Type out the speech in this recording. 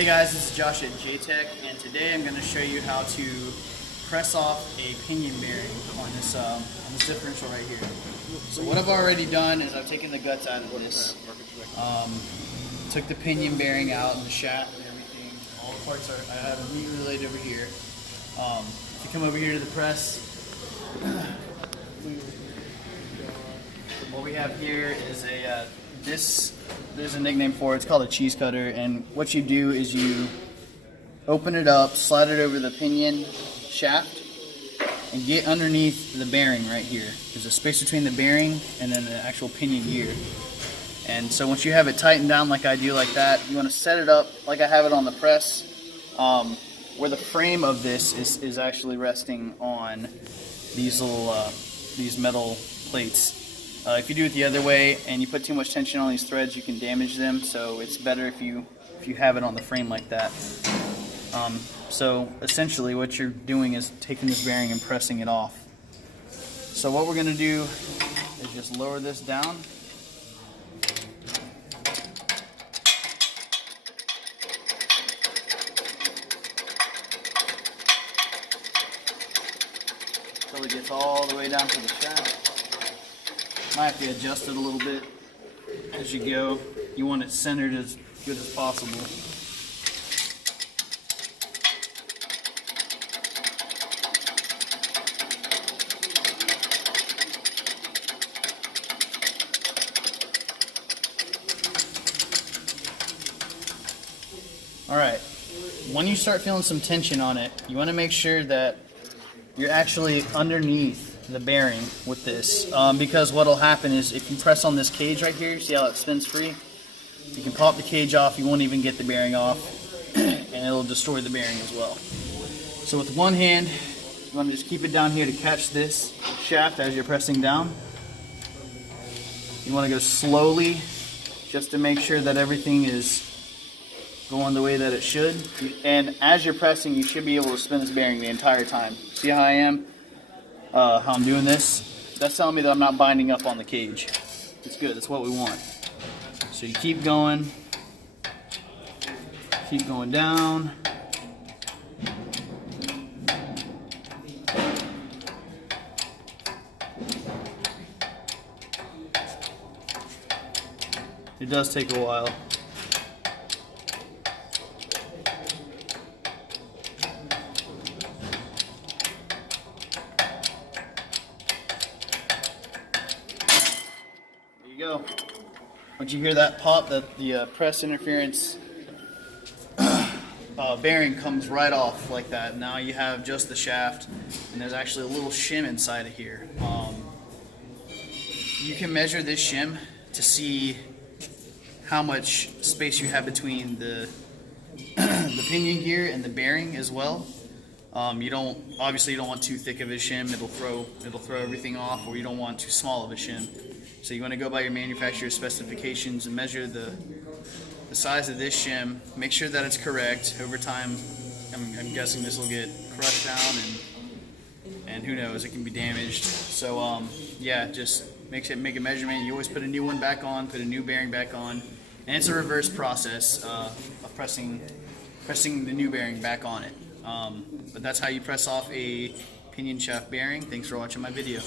Hey guys, this is Josh at JTech, and today I'm going to show you how to press off a pinion bearing on this differential right here. So what I've already done is I've taken the guts out of this, took the pinion bearing out and the shaft and everything. All the parts I have immediately laid over here. If you come over here to the press, what we have here is there's a nickname for it. It's called a cheese cutter, and what you do is you open it up, slide it over the pinion shaft, and get underneath the bearing right here. There's a space between the bearing and then the actual pinion gear. And so once you have it tightened down like I do like that, you want to set it up like I have it on the press, where the frame of this is actually resting on these little these metal plates. If you do it the other way and you put too much tension on these threads, you can damage them. So it's better if you have it on the frame like that. So essentially, what you're doing is taking this bearing and pressing it off. So what we're going to do is just lower this down. Until it gets all the way down to the shaft. Might have to adjust it a little bit as you go. You want it centered as good as possible. Alright, when you start feeling some tension on it, you want to make sure that you're actually underneath the bearing with this, because what will happen is if you press on this cage right here, see how it spins free? You can pop the cage off, you won't even get the bearing off, and it'll destroy the bearing as well. So with one hand, you want to just keep it down here to catch this shaft as you're pressing down. You want to go slowly just to make sure that everything is going the way that it should. And as you're pressing, you should be able to spin this bearing the entire time. See how I am? How I'm doing this? That's telling me that I'm not binding up on the cage. It's good, that's what we want. So you keep going down. It does take a while. Go. Once you hear that pop, that the press interference bearing comes right off like that. Now you have just the shaft, and there's actually a little shim inside of here. You can measure this shim to see how much space you have between the pinion gear and the bearing as well. Obviously you don't want too thick of a shim; it'll throw everything off, or you don't want too small of a shim. So you want to go by your manufacturer's specifications and measure the size of this shim. Make sure that it's correct. Over time, I'm guessing this will get crushed down, and who knows, it can be damaged. So yeah, just make a measurement. You always put a new one back on, put a new bearing back on, and it's a reverse process of pressing the new bearing back on it. But that's how you press off a pinion shaft bearing. Thanks for watching my video.